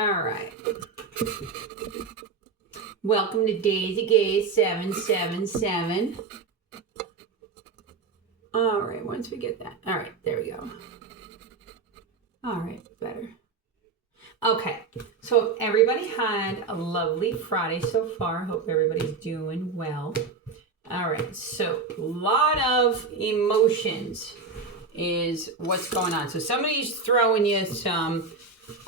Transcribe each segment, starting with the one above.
All right. Welcome to Daisy Gaze 777. All right, once we get that. All right, there we go. All right, better. Okay, so everybody had a lovely Friday so far. Hope everybody's doing well. All right, so a lot of emotions is what's going on. So somebody's throwing you some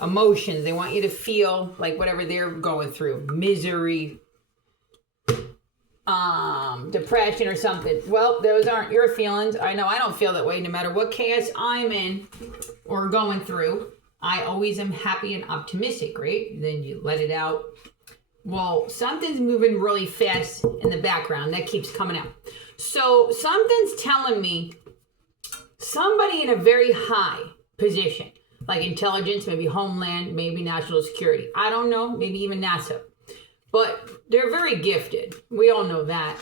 emotions. They want you to feel like whatever they're going through, misery, depression or something. Well, those aren't your feelings. I know I don't feel that way no matter what chaos I'm in or going through. I always am happy and optimistic, right? Then you let it out. Well, something's moving really fast in the background that keeps coming out. So something's telling me somebody in a very high position, like intelligence, maybe Homeland, maybe national security. I don't know, maybe even NASA. But they're very gifted. We all know that,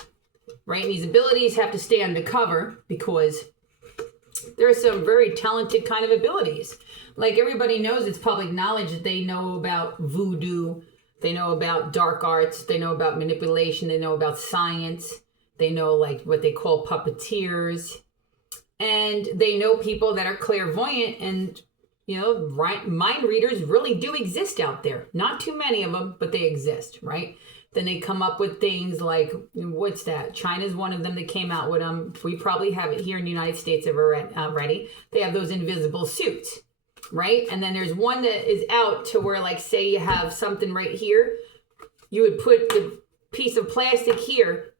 right? And these abilities have to stay undercover because there are some very talented kind of abilities. Like everybody knows, it's public knowledge that they know about voodoo, they know about dark arts, they know about manipulation, they know about science, they know like what they call puppeteers, and they know people that are clairvoyant and, you know, right, mind readers really do exist out there. Not too many of them, but they exist, right? Then they come up with things like, what's that? China's one of them that came out with them. We probably have it here in the United States already. They have those invisible suits, right? And then there's one that is out to where, like, say you have something right here. You would put the piece of plastic here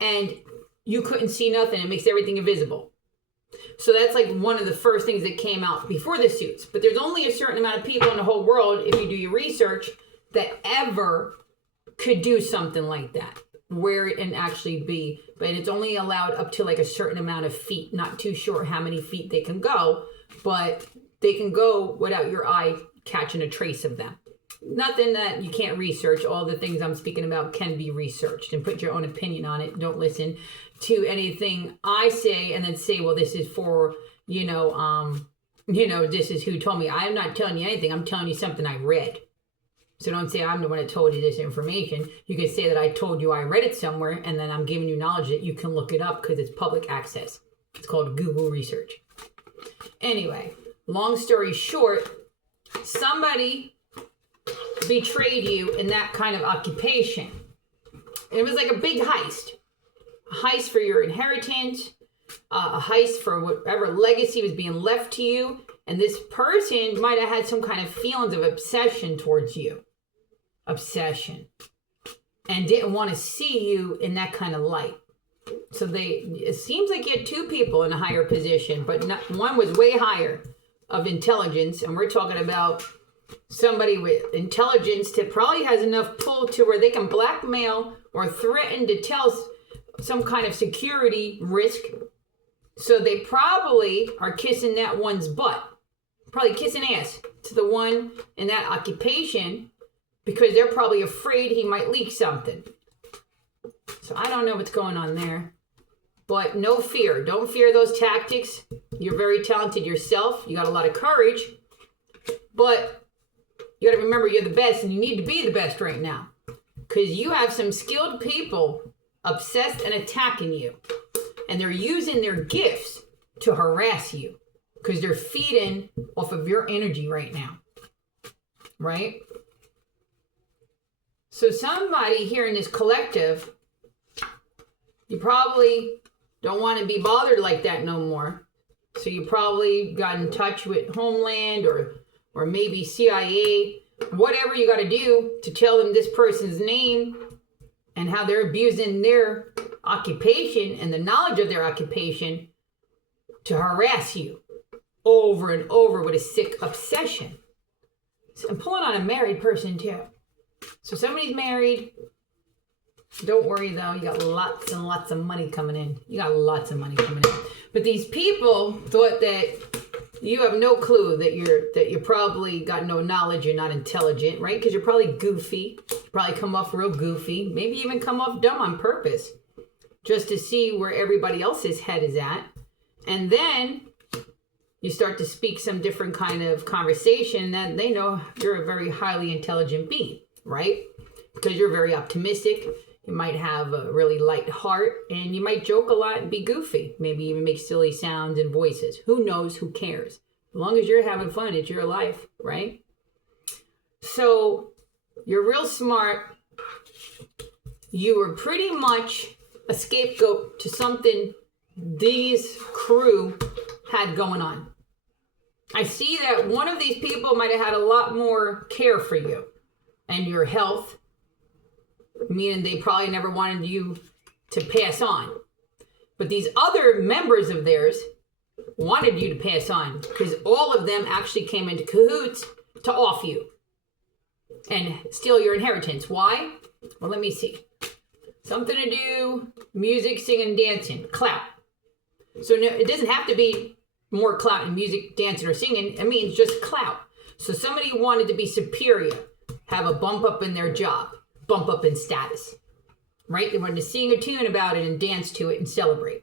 and you couldn't see nothing. It makes everything invisible. So that's like one of the first things that came out before the suits. But there's only a certain amount of people in the whole world, if you do your research, that ever could do something like that, wear it and actually be. But it's only allowed up to like a certain amount of feet. Not too sure how many feet they can go, but they can go without your eye catching a trace of them. Nothing that you can't research. All the things I'm speaking about can be researched, and put your own opinion on it. Don't listen to anything I say and then say, well, this is for, this is who told me. I'm not telling you anything. I'm telling you something I read. So don't say I'm the one that told you this information. You can say that I told you I read it somewhere, and then I'm giving you knowledge that you can look it up because it's public access. It's called Google research. Anyway, long story short, somebody betrayed you in that kind of occupation. It was like a big heist. A heist for your inheritance, a heist for whatever legacy was being left to you. And this person might have had some kind of feelings of obsession towards you. Obsession. And didn't want to see you in that kind of light. So it seems like you had two people in a higher position, but one was way higher of intelligence. And we're talking about somebody with intelligence that probably has enough pull to where they can blackmail or threaten to tell some kind of security risk. So they probably are kissing that one's butt. Probably kissing ass to the one in that occupation because they're probably afraid he might leak something. So I don't know what's going on there. But no fear. Don't fear those tactics. You're very talented yourself. You got a lot of courage. But you got to remember you're the best, and you need to be the best right now. Because you have some skilled people obsessed and attacking you. And they're using their gifts to harass you. Because they're feeding off of your energy right now. Right? So somebody here in this collective, you probably don't want to be bothered like that no more. So you probably got in touch with Homeland or maybe CIA, whatever you got to do to tell them this person's name and how they're abusing their occupation and the knowledge of their occupation to harass you over and over with a sick obsession. So I'm pulling on a married person too. So somebody's married. Don't worry though, you got lots and lots of money coming in. You got lots of money coming in. But these people thought that you have no clue that you probably got no knowledge, you're not intelligent, right? Because you're probably goofy. You probably come off real goofy. Maybe even come off dumb on purpose. Just to see where everybody else's head is at. And then you start to speak some different kind of conversation, then they know you're a very highly intelligent being, right? Because you're very optimistic. You might have a really light heart, and you might joke a lot and be goofy. Maybe even make silly sounds and voices. Who knows? Who cares? As long as you're having fun, it's your life, right? So you're real smart. You were pretty much a scapegoat to something these crew had going on. I see that one of these people might have had a lot more care for you and your health, meaning they probably never wanted you to pass on. But these other members of theirs wanted you to pass on because all of them actually came into cahoots to off you and steal your inheritance. Why? Well, let me see. Something to do, music, singing, dancing, clout. So no, it doesn't have to be more clout in music, dancing, or singing. It means just clout. So somebody wanted to be superior, have a bump up in their job, bump up in status, right? They wanted to sing a tune about it and dance to it and celebrate.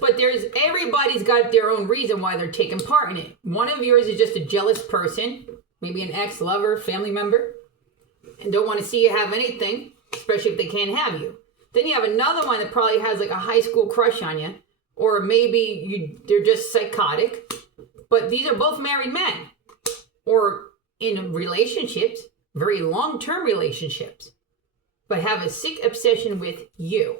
But everybody's got their own reason why they're taking part in it. One of yours is just a jealous person, maybe an ex-lover, family member, and don't want to see you have anything, especially if they can't have you. Then you have another one that probably has like a high school crush on you, or maybe they're just psychotic. But these are both married men, or in relationships, very long-term relationships, but have a sick obsession with you.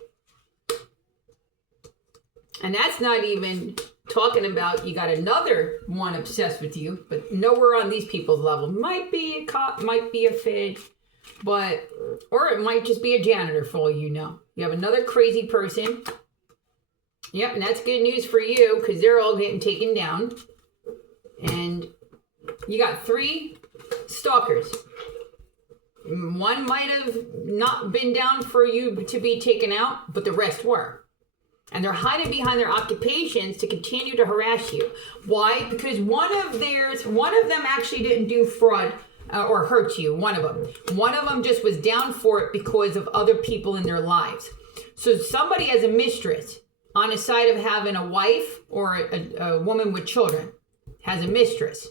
And that's not even talking about you got another one obsessed with you, but nowhere on these people's level. Might be a cop, might be a fed, or it might just be a janitor for all you know. You have another crazy person. Yep, and that's good news for you because they're all getting taken down. And you got 3 stalkers. One might have not been down for you to be taken out, but the rest were. And they're hiding behind their occupations to continue to harass you. Why? Because one of them actually didn't do fraud or hurt you. One of them just was down for it because of other people in their lives. So somebody has a mistress on the side of having a wife or a woman with children has a mistress.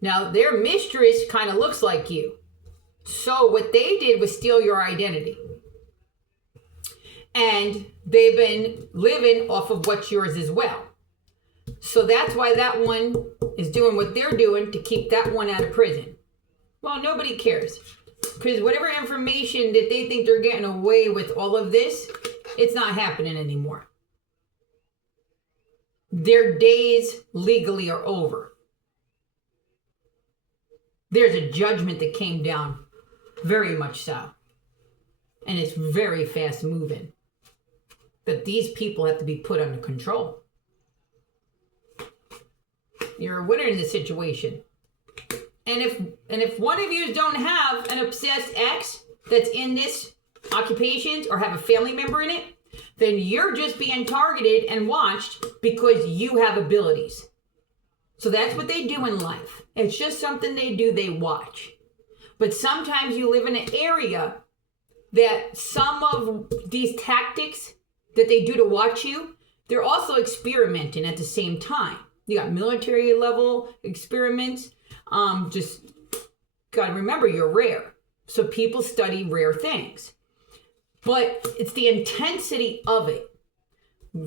Now their mistress kind of looks like you. So what they did was steal your identity. And they've been living off of what's yours as well. So that's why that one is doing what they're doing to keep that one out of prison. Well, nobody cares. Because whatever information that they think they're getting away with all of this, it's not happening anymore. Their days legally are over. There's a judgment that came down, very much so. And it's very fast moving. That these people have to be put under control. You're a winner in this situation. And if one of you don't have an obsessed ex that's in this occupations or have a family member in it, then you're just being targeted and watched because you have abilities. So that's what they do in life. It's just something they do, they watch. But sometimes you live in an area that some of these tactics that they do to watch you, they're also experimenting at the same time. You got military level experiments. Just gotta remember you're rare. So people study rare things. But it's the intensity of it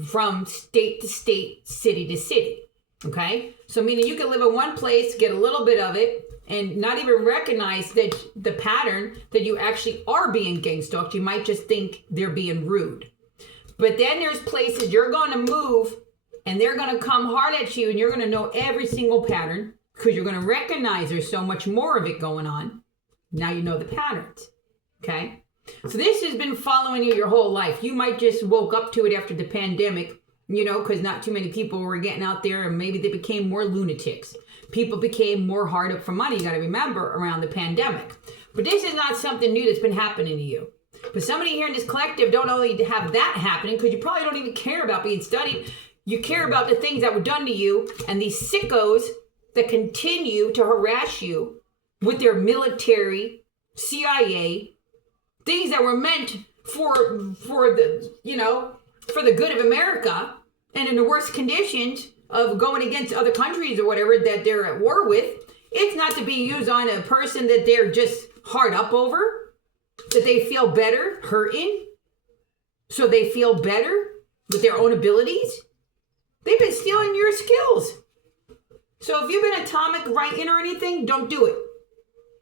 from state to state, city to city. Okay? So meaning you can live in one place, get a little bit of it, and not even recognize that the pattern that you actually are being gang stalked. You might just think they're being rude. But then there's places you're going to move and they're going to come hard at you and you're going to know every single pattern because you're going to recognize there's so much more of it going on. Now you know the patterns. Okay? So this has been following you your whole life. You might just woke up to it after the pandemic, because not too many people were getting out there and maybe they became more lunatics. People became more hard up for money, you got to remember, around the pandemic. But this is not something new that's been happening to you. But somebody here in this collective don't only have that happening because you probably don't even care about being studied. You care about the things that were done to you and these sickos that continue to harass you with their military, CIA, things that were meant for the good of America and in the worst conditions of going against other countries or whatever that they're at war with. It's not to be used on a person that they're just hard up over, that they feel better hurting, so they feel better with their own abilities. They've been stealing your skills. So if you've been atomic writing or anything, don't do it.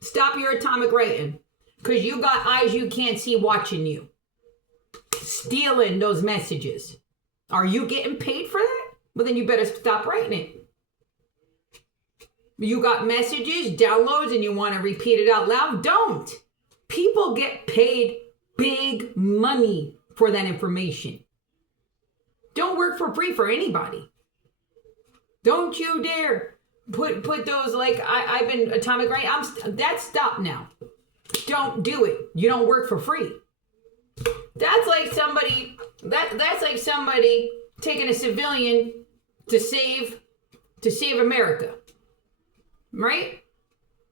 Stop your atomic writing, because you got eyes you can't see watching you, stealing those messages. Are you getting paid for that? Well, then you better stop writing it. You got messages, downloads, and you want to repeat it out loud? Don't. People get paid big money for that information. Don't work for free for anybody. Don't you dare put those, like, I've been atomic right. That's stopped now. Don't do it. You don't work for free. That's like somebody taking a civilian to save America. Right?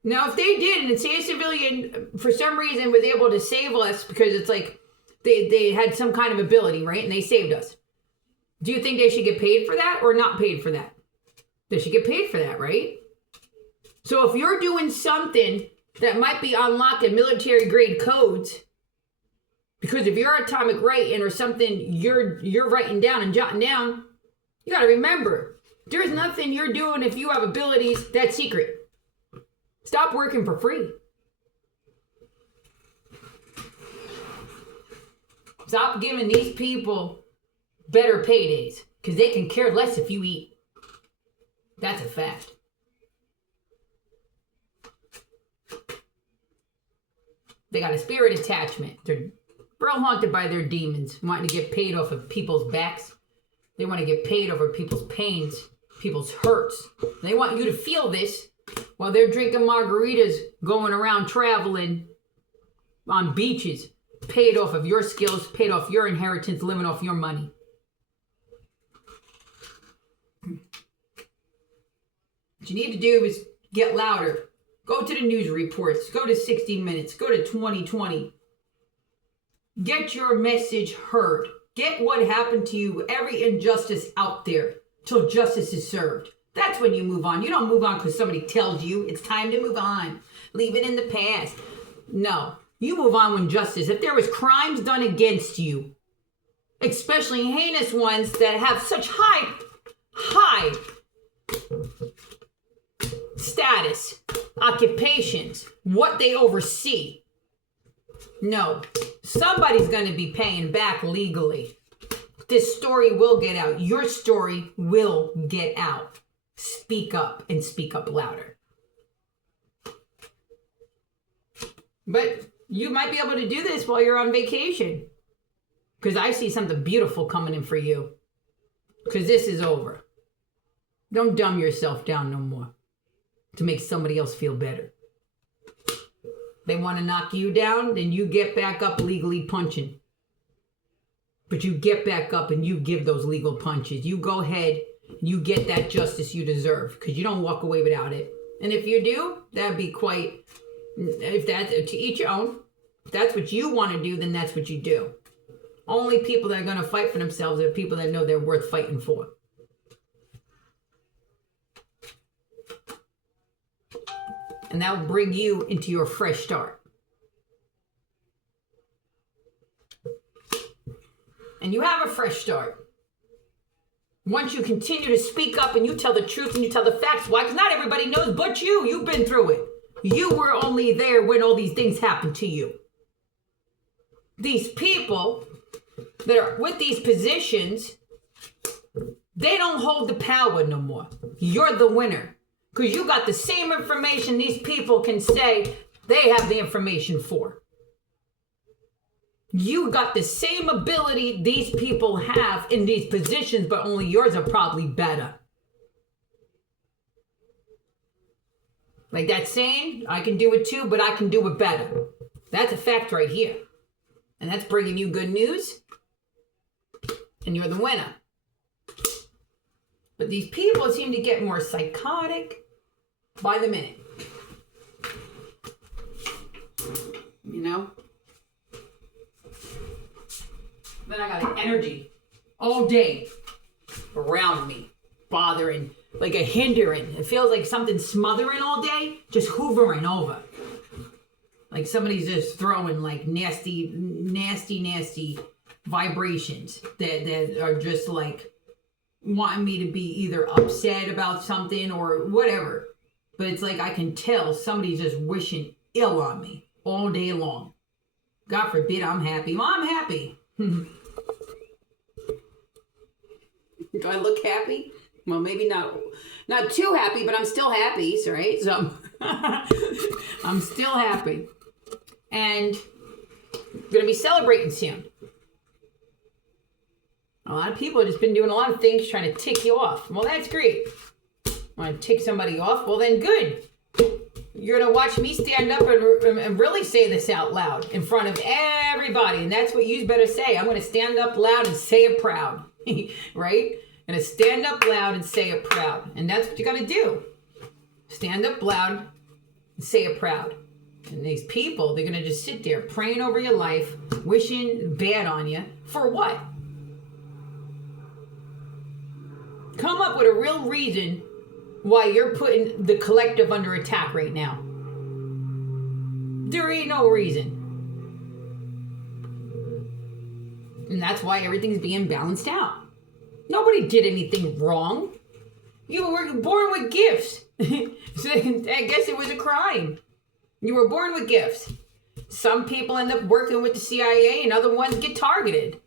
Now, if they did, and say a civilian for some reason was able to save us because it's like they had some kind of ability, right? And they saved us. Do you think they should get paid for that or not paid for that? They should get paid for that, right? So if you're doing something that might be unlocking military grade codes, because if you're atomic writing or something you're writing down and jotting down, you got to remember, there's nothing you're doing if you have abilities that's secret. Stop working for free. Stop giving these people better paydays, because they can care less if you eat. That's a fact. They got a spirit attachment. They're real haunted by their demons, wanting to get paid off of people's backs. They want to get paid over people's pains, people's hurts. They want you to feel this while they're drinking margaritas, going around traveling on beaches, paid off of your skills, paid off your inheritance, living off your money. What you need to do is get louder. Go to the news reports. Go to 60 Minutes. Go to 2020. Get your message heard. Get what happened to you, every injustice out there, till justice is served. That's when you move on. You don't move on because somebody tells you it's time to move on. Leave it in the past. No. You move on when justice. If there was crimes done against you, especially heinous ones that have such high status, occupations, what they oversee. No, somebody's going to be paying back legally. This story will get out. Your story will get out. Speak up, and speak up louder. But you might be able to do this while you're on vacation, because I see something beautiful coming in for you, because this is over. Don't dumb yourself down no more to make somebody else feel better. They want to knock you down, then you get back up legally punching. But you get back up and you give those legal punches. You go ahead and you get that justice you deserve, because you don't walk away without it. And if you do, that'd be quite, if that's to each your own. If that's what you want to do, then that's what you do. Only people that are going to fight for themselves are people that know they're worth fighting for. And that will bring you into your fresh start. And you have a fresh start. Once you continue to speak up and you tell the truth and you tell the facts. Why? Because not everybody knows but you. You've been through it. You were only there when all these things happened to you. These people that are with these positions, they don't hold the power no more. You're the winner. Because you got the same information these people can say they have the information for. You got the same ability these people have in these positions, but only yours are probably better. Like that saying, I can do it too, but I can do it better. That's a fact right here. And that's bringing you good news. And you're the winner. But these people seem to get more psychotic by the minute. You know? Then I got an energy all day around me. bothering, like a hindering. It feels like something's smothering all day, just hoovering over. Like somebody's just throwing like nasty vibrations that are just like wanting me to be either upset about something or whatever. But it's like I can tell somebody's just wishing ill on me all day long. God forbid I'm happy. Well, I'm happy. Do I look happy? Well, maybe not too happy, but I'm still happy, right? So I'm still happy. And I'm going to be celebrating soon. A lot of people have just been doing a lot of things trying to tick you off. Well, that's great. Want to tick somebody off? Well, then good. You're going to watch me stand up and really say this out loud in front of everybody. And that's what you better say. I'm going to stand up loud and say it proud. Right? I'm going to stand up loud and say it proud. And that's what you got to do. Stand up loud and say it proud. And these people, they're going to just sit there praying over your life, wishing bad on you. For what? Come up with a real reason why you're putting the collective under attack right now. There ain't no reason. And that's why everything's being balanced out. Nobody did anything wrong. You were born with gifts. So I guess it was a crime. You were born with gifts. Some people end up working with the CIA and other ones get targeted.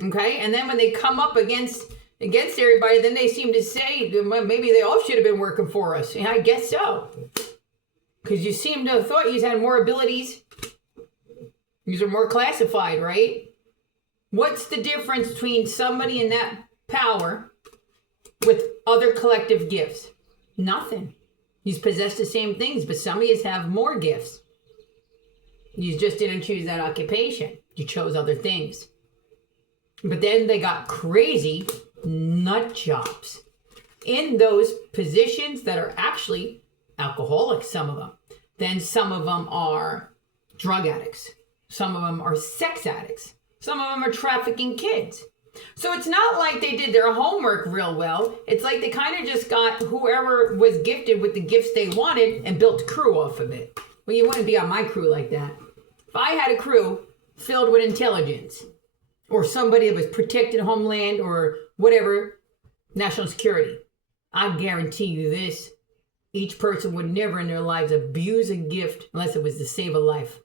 Okay? And then when they come up against everybody, then they seem to say maybe they all should have been working for us. And I guess so. Because you seem to have thought you had more abilities. You are more classified, right? What's the difference between somebody in that power with other collective gifts? Nothing. You possess the same things, but some of you have more gifts. You just didn't choose that occupation. You chose other things. But then they got crazy nut jobs in those positions that are actually alcoholics, some of them. Then some of them are drug addicts. Some of them are sex addicts. Some of them are trafficking kids. So it's not like they did their homework real well. It's like they kind of just got whoever was gifted with the gifts they wanted and built a crew off of it. Well, you wouldn't be on my crew like that. If I had a crew filled with intelligence, or somebody that was protected homeland or whatever, national security, I guarantee you this, each person would never in their lives abuse a gift unless it was to save a life.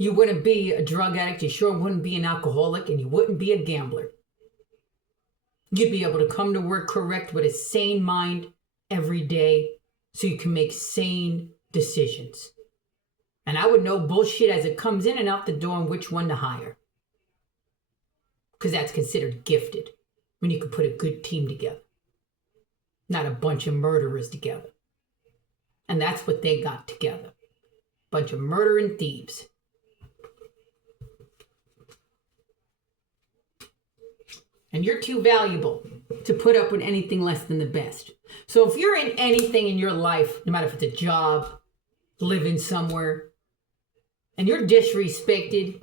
You wouldn't be a drug addict, you sure wouldn't be an alcoholic, and you wouldn't be a gambler. You'd be able to come to work correct with a sane mind every day so you can make sane decisions. And I would know bullshit as it comes in and out the door and which one to hire. Because that's considered gifted when you can put a good team together. Not a bunch of murderers together. And that's what they got together. Bunch of murdering thieves. And you're too valuable to put up with anything less than the best. So if you're in anything in your life, no matter if it's a job, living somewhere, and you're disrespected,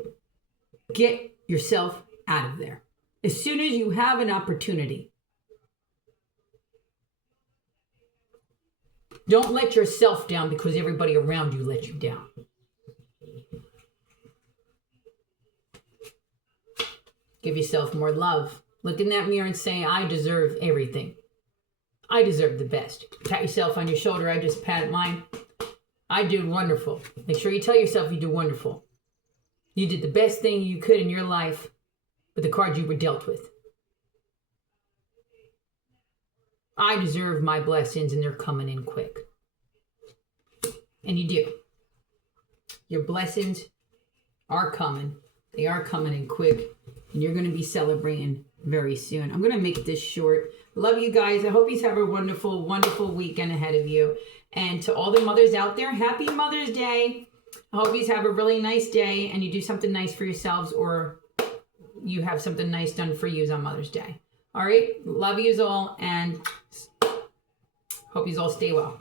get yourself out of there. As soon as you have an opportunity. Don't let yourself down because everybody around you let you down. Give yourself more love. Look in that mirror and say, I deserve everything. I deserve the best. Pat yourself on your shoulder. I just patted mine. I did wonderful. Make sure you tell yourself you did wonderful. You did the best thing you could in your life with the cards you were dealt with. I deserve my blessings and they're coming in quick. And you do. Your blessings are coming. They are coming in quick. And you're going to be celebrating very soon. I'm going to make this short. Love you guys. I hope you have a wonderful, wonderful weekend ahead of you. And to all the mothers out there, happy Mother's Day. I hope you have a really nice day and you do something nice for yourselves or you have something nice done for you on Mother's Day. All right. Love yous all and hope yous all stay well.